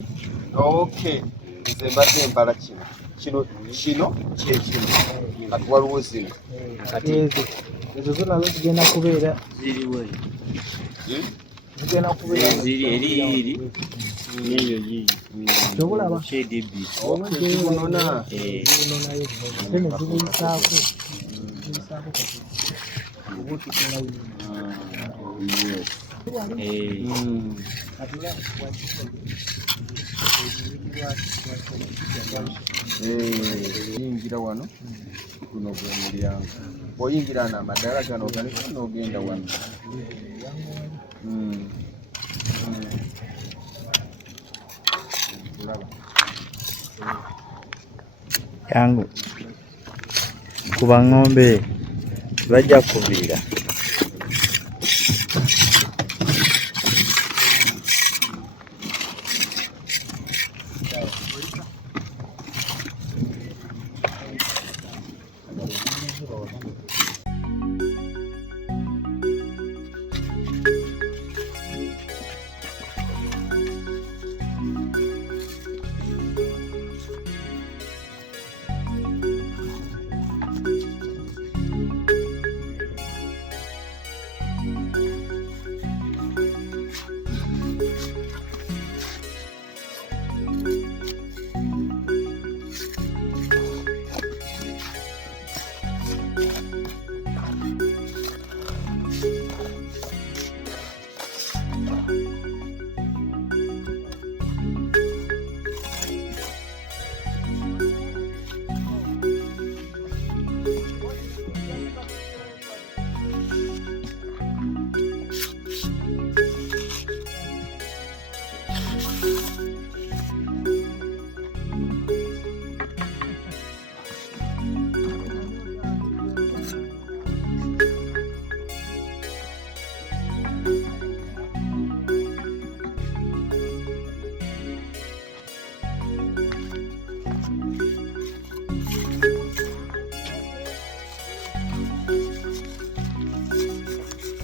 Okay. Nze mbadde mbala kino. Kino kyekino. Kati waliwo zino. Kati ezo zonna zigenda kubeera ziriwe. Zigenda kubeera ziri eri n'eyo giri. Tobulaba. KDB. Okay, zibunona. Zibunonayo. Ate ne zibuyisaako. Zibuyisaako kati. Obuti kunayo. Yingira wano guno gwe mulyango. Bw'oyingira n'amadala gano ogaleka n'ogenda wano. Yangu kuba ng'ombe bajja kuviira.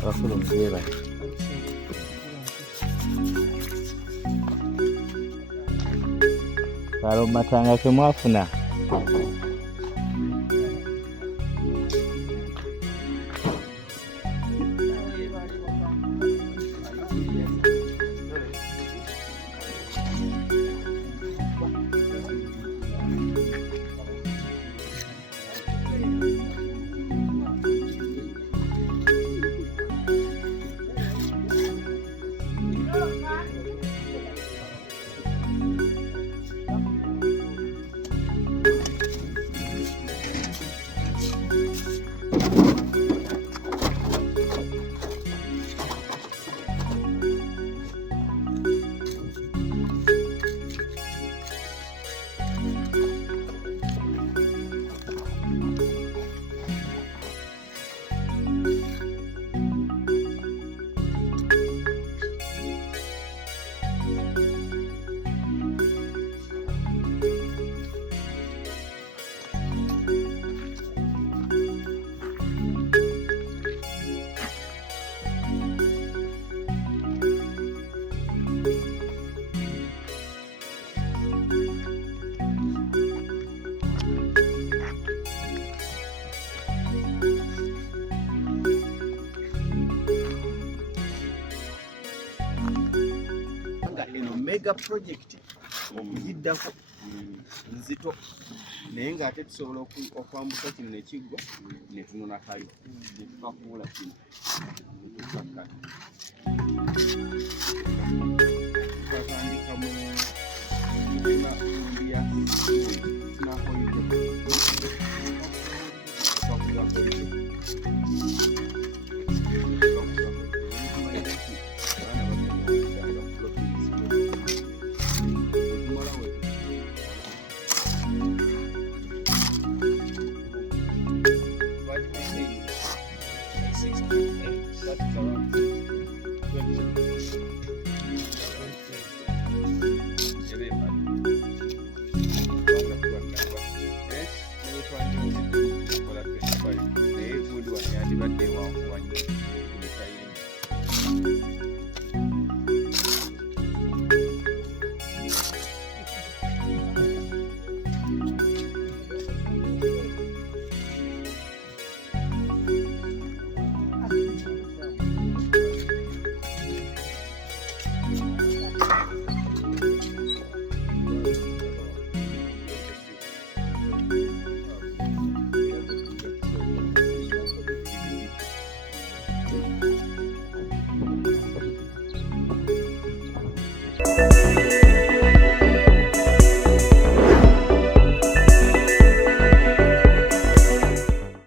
Abakulu muzeba. Kalo Matanga ke mwafuna. Mega project okugiddako nzito naye ng'ate tusobola okwambuka kino ne kiggwa ne tunona kali ne tukakuula kino tukatandika mu India nakoyide